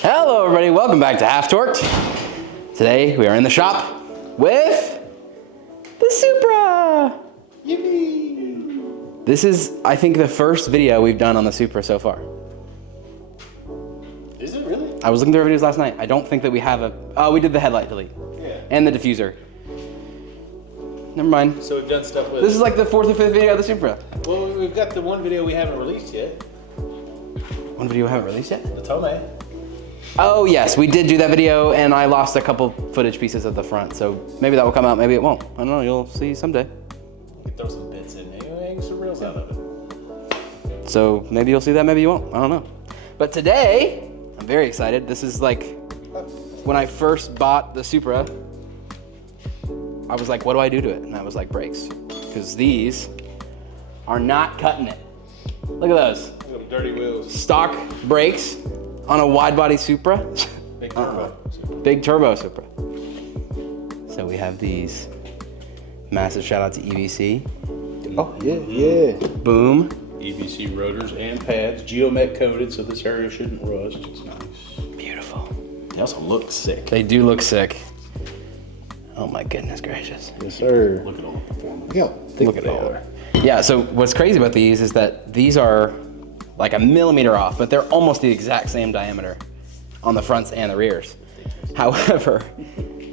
Hello everybody, welcome back to Half Torqued. Today we are in the shop with the Supra. Yippee! This is, I think, the first video we've done on the Supra so far. Is it really? I was looking through our videos last night. I don't think that we have a, oh, we did the headlight delete. Yeah. And the diffuser. Never mind. So we've done stuff with... This is like the fourth or fifth video of the Supra. Well, we've got the one video we haven't released yet. One video we haven't released yet? The Tome. Oh yes, we did do that video and I lost a couple footage pieces at the front, so maybe that will come out, maybe it won't. I don't know, you'll see someday. We can throw some bits in there, hang some reels out of it. So maybe you'll see that, maybe you won't, I don't know. But today, I'm very excited. This is like, when I first bought the Supra, I was like, what do I do to it? And I was like, brakes. Because these are not cutting it. Look at those. Look at them dirty wheels. Stock brakes on a wide-body Supra. Big turbo. Big turbo Supra. So we have these. Massive shout out to EBC. Oh, yeah. Boom. EBC rotors and pads, geomet coated, so this area shouldn't rust. It's nice. Beautiful. They also look sick. They do look sick. Oh my goodness gracious. Yes, sir. Look at all the performance. Look at all. Yeah, so what's crazy about these is that these are like a millimeter off, but they're almost the exact same diameter on the fronts and the rears. However,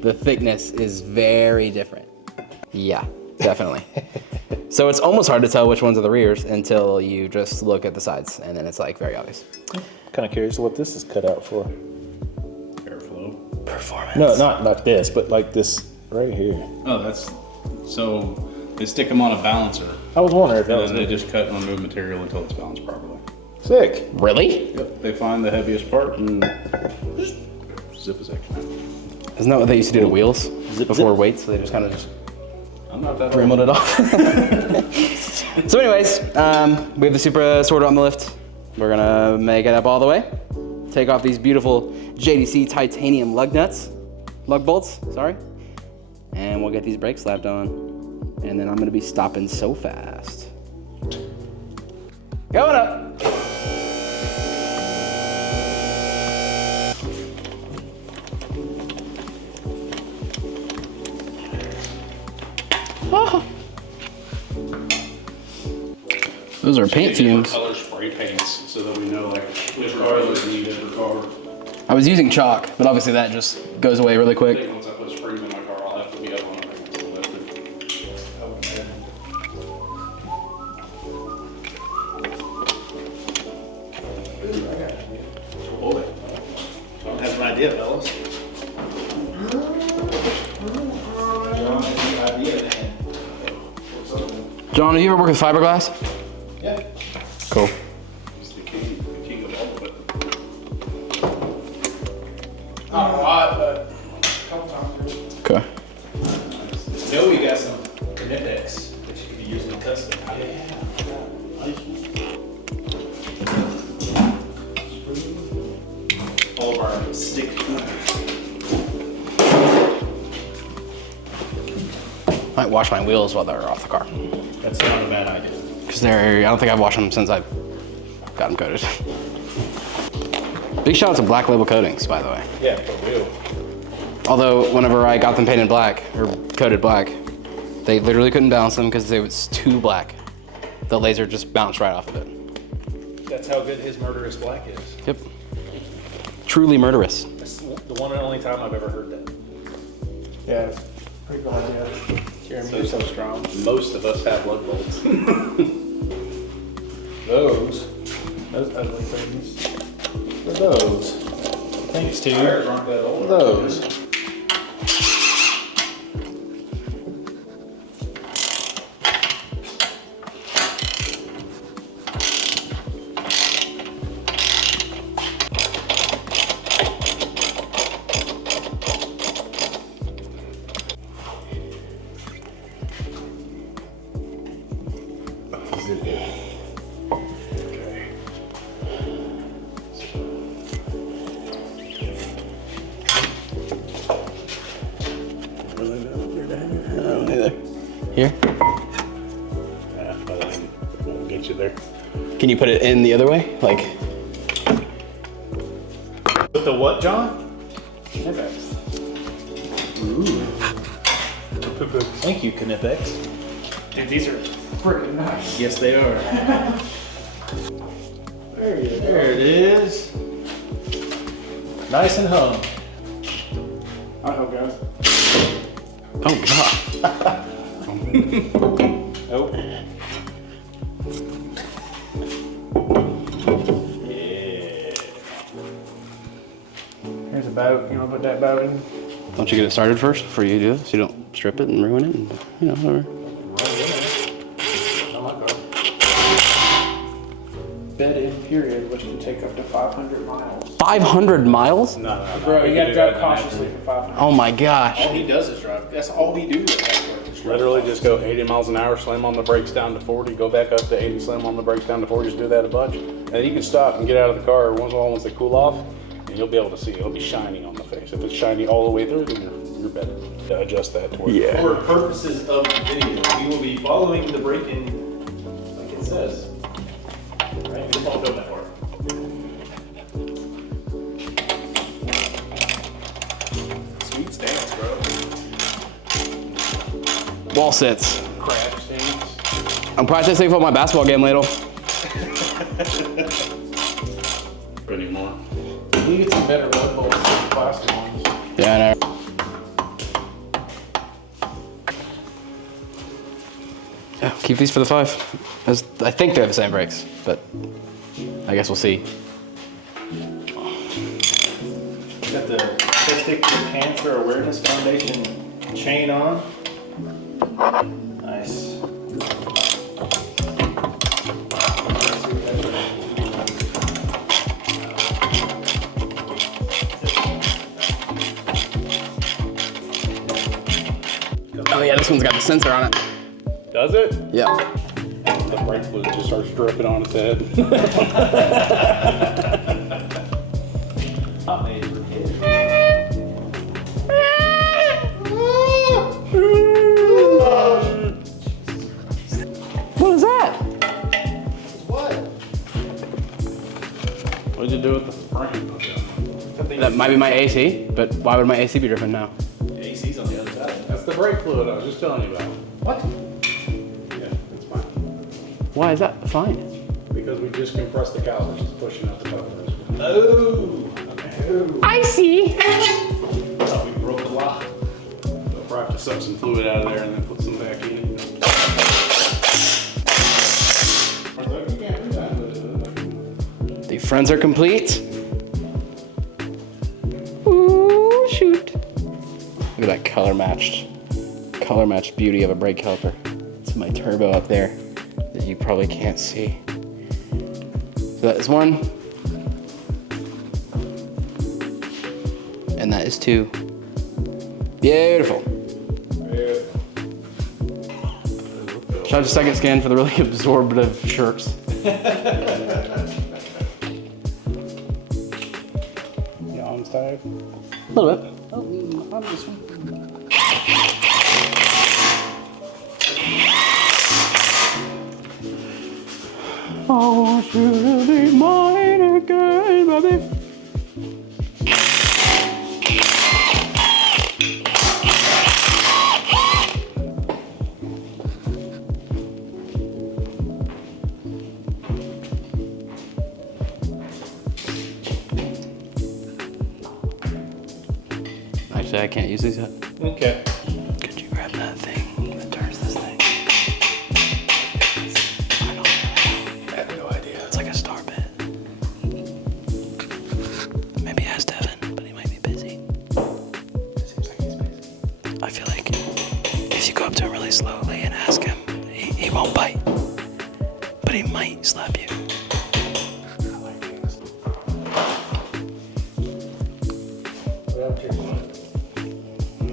the thickness is very different. Yeah, definitely. So it's almost hard to tell which ones are the rears until you just look at the sides, and then it's like very obvious. Kind of curious what this is cut out for. Airflow. Performance. No, not this, but like this right here. Oh, that's, so they stick them on a balancer, I was wondering if that and was then they just cut and remove material until it's balanced properly. sick. Really? Yep, they find the heaviest part and just zip a section out. Isn't that what they used to do to wheels Zip, before zip. weights? So they just kind of just I'm not that Dremeled it off. So anyways, we have the Supra sorted on the lift. We're gonna make it up all the way. Take off these beautiful JDC titanium lug bolts, sorry. And we'll get these brakes slapped on. And then I'm gonna be stopping so fast. Going up. Oh. Those are paint fumes. Color spray paints so that we know like which cars are needed for car. I was using chalk, but obviously that just goes away really I quick. think once I put springs in my car, I'll have to be up on it until lifted. Boy. John has an idea, fellas. John has an idea, man. John, have you ever worked with fiberglass? Yeah. Cool. It's the king of all of it. Not a lot, but a couple times. Okay. No, we got some Connectics that you could be using custom. Yeah. All of our stick. Might wash my wheels while they're off the car. That's not a bad idea. Because I don't think I've washed them since I've got them coated. Big shout out to Black Label Coatings, by the way. Yeah, for real. Although, whenever I got them painted black, or coated black, they literally couldn't balance them because it was too black. The laser just bounced right off of it. That's how good his murderous black is. Yep. Truly murderous. That's the one and only time I've ever heard that. Yeah, it's pretty good idea. Jeremy, you're so strong. Most of us have lug bolts. Those ugly things. What are those? Thanks to you. Tires aren't that old. What are those? Here? Yeah, I'll get you there. Can you put it in the other way? Like, With the what, John? Knipex. Ooh. Thank you, Knipex. Dude, these are freaking nice. Yes, they are. There it is. Nice and hung. I hope, guys. Oh god. Nope. Yeah. Here's a boat. You want to put that boat in? Don't you get it started first before you do this? So you don't strip it and ruin it and, you know, whatever. Bed in period, which can take up to 500 miles. 500 miles? No. Bro, you gotta drive cautiously for 500. Oh my gosh. All he does is drive. That's all he do. Literally just go 80 miles an hour, slam on the brakes down to 40, go back up to 80, slam on the brakes down to 40, just do that a bunch. And you can stop and get out of the car once in a while once they cool off, and you'll be able to see. It'll be shiny on the face. If it's shiny all the way through, then you're better to adjust that toward. Yeah. For purposes of the video, we will be following the braking like it says. Right? We won't go that far. Sweet stance, bro. Wall sits. Crab stance. I'm practicing for my basketball game later. Anymore. We get some better mud holes than the plastic ones. Yeah, I know. Yeah, keep these for the 5. I think they have the same brakes, but I guess we'll see. Got the Cystic Cancer Awareness Foundation chain on. Nice. Oh yeah, this one's got the sensor on it. Does it? Yeah. The brake fluid just starts dripping on its head. Not made for kids. What is that? What? What'd you do with the frame? That might be my AC, but why would my AC be dripping now? The AC's on the other side. That's the brake fluid I was just telling you about. What? Yeah, it's fine. Why is that fine? Because we just compressed the calipers, it's pushing out the calipers. Oh. I see. Thought we broke the lock. We'll probably have to suck some fluid out of there and then put some back in. The fronts are complete. Ooh, shoot. Look at that color matched beauty of a brake caliper. It's my turbo up there that you probably can't see. So that is 1. And that is 2. Beautiful. Should I have a second scan for the really absorptive shirts? Your arms tired? A little bit. I want you to be mine again, baby. Actually, I can't use these yet. Okay. Could you grab that thing that turns this thing? I have no idea. It's like a star bed. Maybe ask Devin, but he might be busy. Seems like he's busy. I feel like if you go up to him really slowly and ask him, he won't bite. But he might slap you.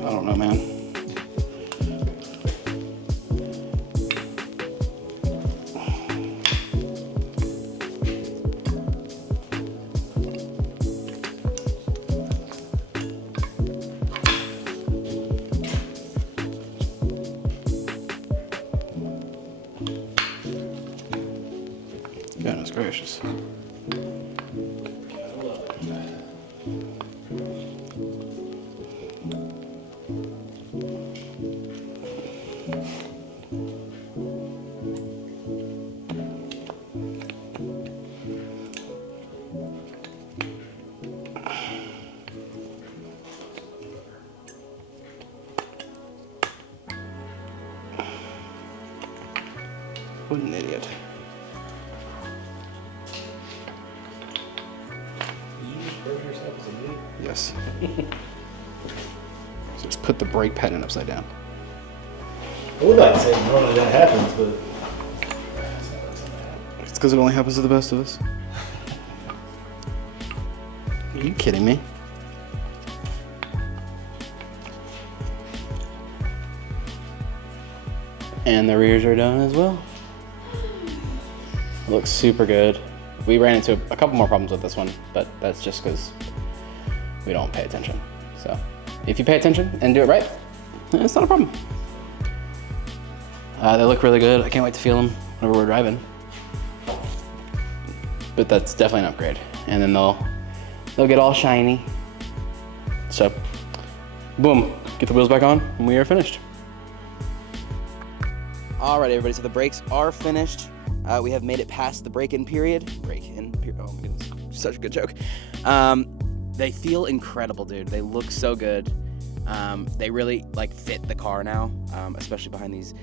I don't know, man. Goodness gracious. What an idiot. You just burn yourself as a lead? Yes. So just put the brake pedal upside down. I would like to say normally that happens, but It's because it only happens to the best of us. Are you kidding me? And the rears are done as well. Looks super good. We ran into a couple more problems with this one, but that's just because we don't pay attention. So if you pay attention and do it right, it's not a problem. They look really good. I can't wait to feel them whenever we're driving. But that's definitely an upgrade. And then they'll get all shiny. So, boom, get the wheels back on and we are finished. All right, everybody, so the brakes are finished. We have made it past the break-in period. Oh my goodness, such a good joke. They feel incredible, dude. They look so good. They really like fit the car now, especially behind these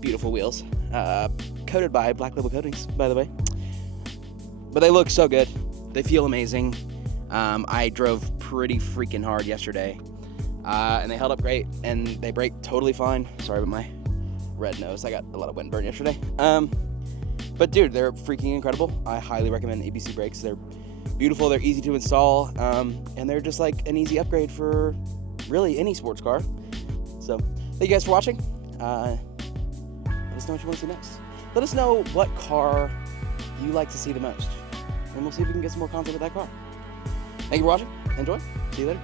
beautiful wheels. Coated by Black Label Coatings, by the way. But they look so good. They feel amazing. I drove pretty freaking hard yesterday, and they held up great, and they brake totally fine. Sorry about my red nose. I got a lot of wind burn yesterday. But dude, they're freaking incredible. I highly recommend EBC brakes. They're beautiful, they're easy to install, and they're just like an easy upgrade for really any sports car. So thank you guys for watching. Let us know what you want to see next. Let us know what car you like to see the most, and we'll see if we can get some more content with that car. Thank you for watching. Enjoy. See you later.